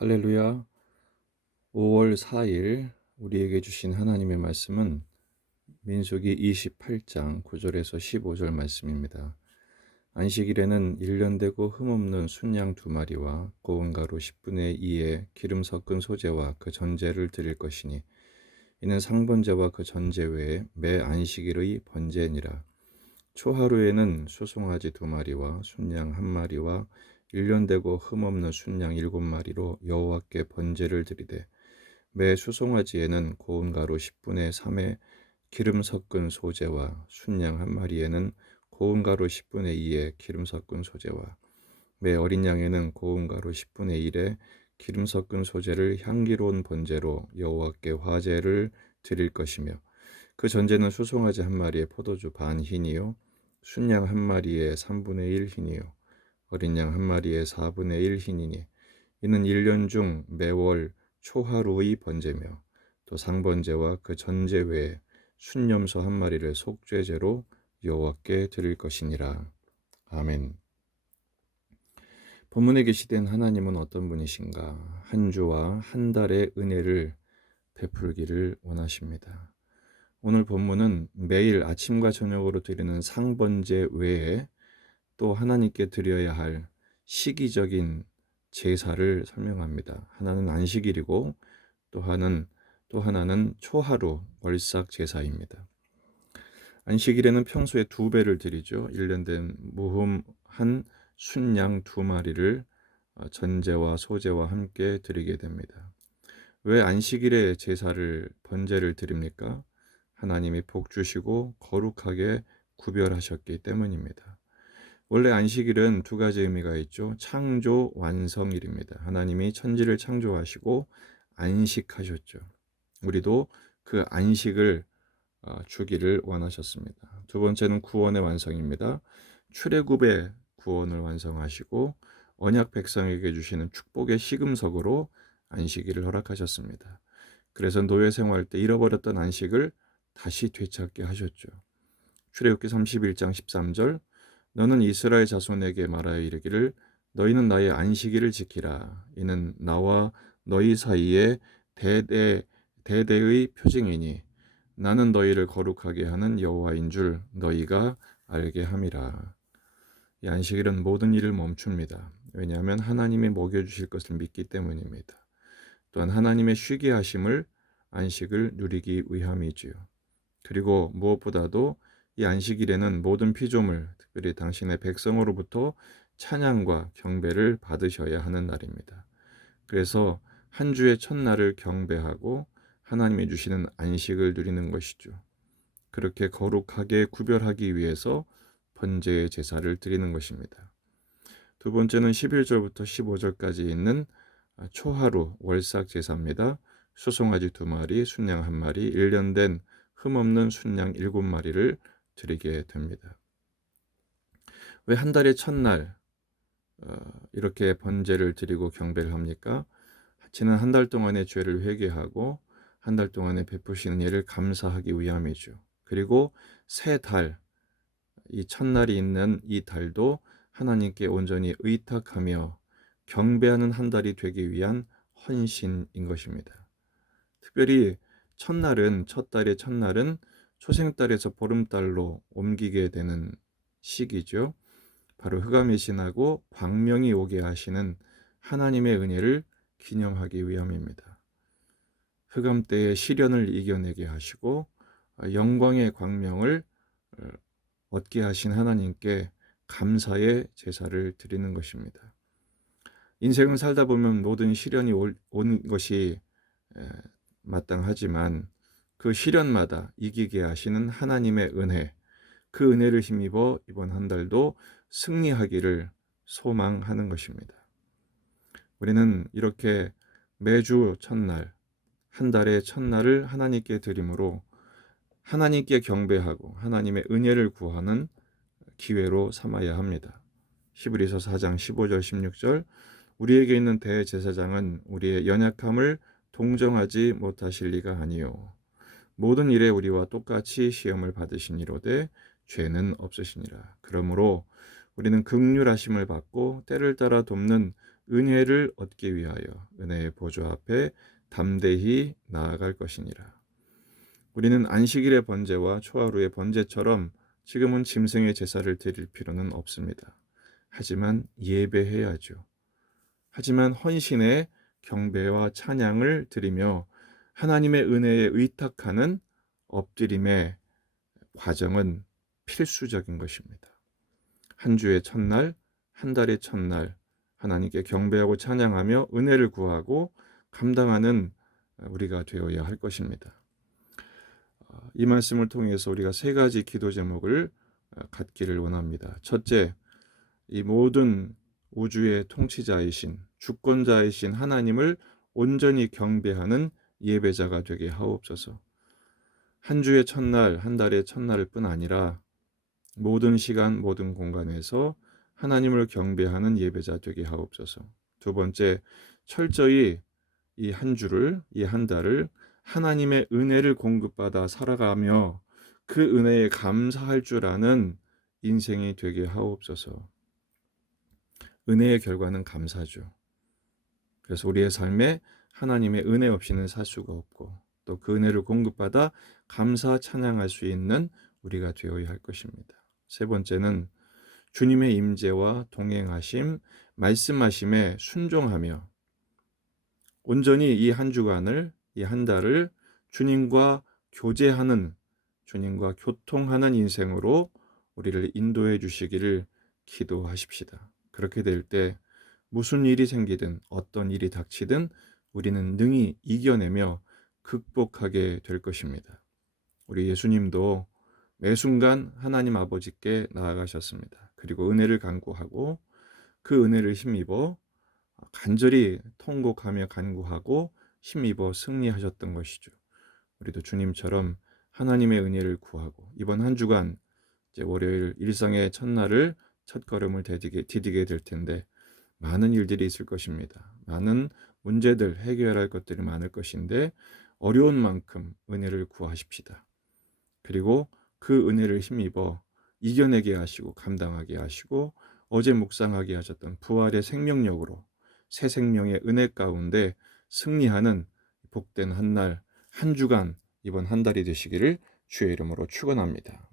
할렐루야. 5월 4일 우리에게 주신 하나님의 말씀은 민수기 28장 9절에서 15절 말씀입니다. 안식일에는 일련되고 흠없는 순양 2마리와 고운 가루 10분의 2의 기름 섞은 소재와 그 전제를 드릴 것이니 이는 상번제와 그 전제 외에 매 안식일의 번제니라. 초하루에는 수송아지 2마리와 순양 1마리와 일련되고 흠없는 순양 7마리로 여호와께 번제를 드리되 매 수송아지에는 고운 가루 10분의 3의 기름 섞은 소재와 순양 1마리에는 고운 가루 10분의 2의 기름 섞은 소재와 매 어린 양에는 고운 가루 10분의 1의 기름 섞은 소재를 향기로운 번제로 여호와께 화제를 드릴 것이며 그 전제는 수송아지 1마리에 포도주 반 흰이요 순양 1마리에 3분의 1 흰이요 어린 양 1마리에 4분의 1 흰이니 이는 1년 중 매월 초하루의 번제며 또 상번제와 그 전제 외에 순염소 1마리를 속죄제로 여호와께 드릴 것이니라. 아멘. 본문에 계시된 하나님은 어떤 분이신가? 한 주와 한 달의 은혜를 베풀기를 원하십니다. 오늘 본문은 매일 아침과 저녁으로 드리는 상번제 외에 또 하나님께 드려야 할 시기적인 제사를 설명합니다. 하나는 안식일이고 또 하나는 초하루 월삭 제사입니다. 안식일에는 평소에 2배를 드리죠. 1년 된 무흠한 순양 2마리를 전제와 소제와 함께 드리게 됩니다. 왜 안식일에 제사를 번제를 드립니까? 하나님이 복 주시고 거룩하게 구별하셨기 때문입니다. 원래 안식일은 2가지 의미가 있죠. 창조 완성일입니다. 하나님이 천지를 창조하시고 안식하셨죠. 우리도 그 안식을 주기를 원하셨습니다. 두 번째는 구원의 완성입니다. 출애굽의 구원을 완성하시고 언약 백성에게 주시는 축복의 시금석으로 안식일을 허락하셨습니다. 그래서 노예 생활 때 잃어버렸던 안식을 다시 되찾게 하셨죠. 출애굽기 31장 13절 너는 이스라엘 자손에게 말하여 이르기를 너희는 나의 안식일을 지키라. 이는 나와 너희 사이에 대대의 표징이니 나는 너희를 거룩하게 하는 여호와인 줄 너희가 알게 함이라. 이 안식일은 모든 일을 멈춥니다. 왜냐하면 하나님이 먹여주실 것을 믿기 때문입니다. 또한 하나님의 쉬게 하심을 안식을 누리기 위함이지요. 그리고 무엇보다도 이 안식일에는 모든 피조물, 특별히 당신의 백성으로부터 찬양과 경배를 받으셔야 하는 날입니다. 그래서 한 주의 첫날을 경배하고 하나님이 주시는 안식을 누리는 것이죠. 그렇게 거룩하게 구별하기 위해서 번제의 제사를 드리는 것입니다. 두 번째는 11절부터 15절까지 있는 초하루 월삭 제사입니다. 수송아지 2마리, 순양 1마리, 1년 된 흠없는 순양 7마리를 드리게 됩니다. 왜 한 달의 첫날 이렇게 번제를 드리고 경배를 합니까? 지난 한 달 동안의 죄를 회개하고 한 달 동안에 베푸시는 예를 감사하기 위함이죠. 그리고 새 달, 이 첫날이 있는 이 달도 하나님께 온전히 의탁하며 경배하는 한 달이 되기 위한 헌신인 것입니다. 특별히 첫 달의 첫날은 초생달에서 보름달로 옮기게 되는 시기죠. 바로 흑암이 지나고 광명이 오게 하시는 하나님의 은혜를 기념하기 위함입니다. 흑암 때의 시련을 이겨내게 하시고 영광의 광명을 얻게 하신 하나님께 감사의 제사를 드리는 것입니다. 인생을 살다 보면 모든 시련이 온 것이 마땅하지만 그 시련마다 이기게 하시는 하나님의 은혜, 그 은혜를 힘입어 이번 한 달도 승리하기를 소망하는 것입니다. 우리는 이렇게 매주 첫날, 한 달의 첫날을 하나님께 드림으로 하나님께 경배하고 하나님의 은혜를 구하는 기회로 삼아야 합니다. 히브리서 4장 15절 16절 우리에게 있는 대제사장은 우리의 연약함을 동정하지 못하실 리가 아니요 모든 일에 우리와 똑같이 시험을 받으시니로되 죄는 없으시니라. 그러므로 우리는 긍휼하심을 받고 때를 따라 돕는 은혜를 얻기 위하여 은혜의 보좌 앞에 담대히 나아갈 것이니라. 우리는 안식일의 번제와 초하루의 번제처럼 지금은 짐승의 제사를 드릴 필요는 없습니다. 하지만 예배해야죠. 하지만 헌신의 경배와 찬양을 드리며 하나님의 은혜에 의탁하는 엎드림의 과정은 필수적인 것입니다. 한 주의 첫날, 한 달의 첫날 하나님께 경배하고 찬양하며 은혜를 구하고 감당하는 우리가 되어야 할 것입니다. 이 말씀을 통해서 우리가 세 가지 기도 제목을 갖기를 원합니다. 첫째, 이 모든 우주의 통치자이신 주권자이신 하나님을 온전히 경배하는 예배자가 되게 하옵소서. 한 주의 첫날, 한 달의 첫날일 뿐 아니라 모든 시간, 모든 공간에서 하나님을 경배하는 예배자 되게 하옵소서. 두 번째, 철저히 이 한 주를, 이 한 달을 하나님의 은혜를 공급받아 살아가며 그 은혜에 감사할 줄 아는 인생이 되게 하옵소서. 은혜의 결과는 감사죠. 그래서 우리의 삶에 하나님의 은혜 없이는 살 수가 없고 또 그 은혜를 공급받아 감사 찬양할 수 있는 우리가 되어야 할 것입니다. 세 번째는 주님의 임재와 동행하심, 말씀하심에 순종하며 온전히 이 한 주간을, 이 한 달을 주님과 교제하는, 주님과 교통하는 인생으로 우리를 인도해 주시기를 기도하십시다. 그렇게 될 때 무슨 일이 생기든 어떤 일이 닥치든 우리는 능히 이겨내며 극복하게 될 것입니다. 우리 예수님도 매 순간 하나님 아버지께 나아가셨습니다. 그리고 은혜를 간구하고 그 은혜를 힘입어 간절히 통곡하며 간구하고 힘입어 승리하셨던 것이죠. 우리도 주님처럼 하나님의 은혜를 구하고 이번 한 주간 이제 월요일 일상의 첫날을 첫걸음을 디디게 될 텐데 많은 일들이 있을 것입니다. 많은 문제들 해결할 것들이 많을 것인데 어려운 만큼 은혜를 구하십시다. 그리고 그 은혜를 힘입어 이겨내게 하시고 감당하게 하시고 어제 묵상하게 하셨던 부활의 생명력으로 새 생명의 은혜 가운데 승리하는 복된 한 날, 한 주간, 이번 한 달이 되시기를 주의 이름으로 축원합니다.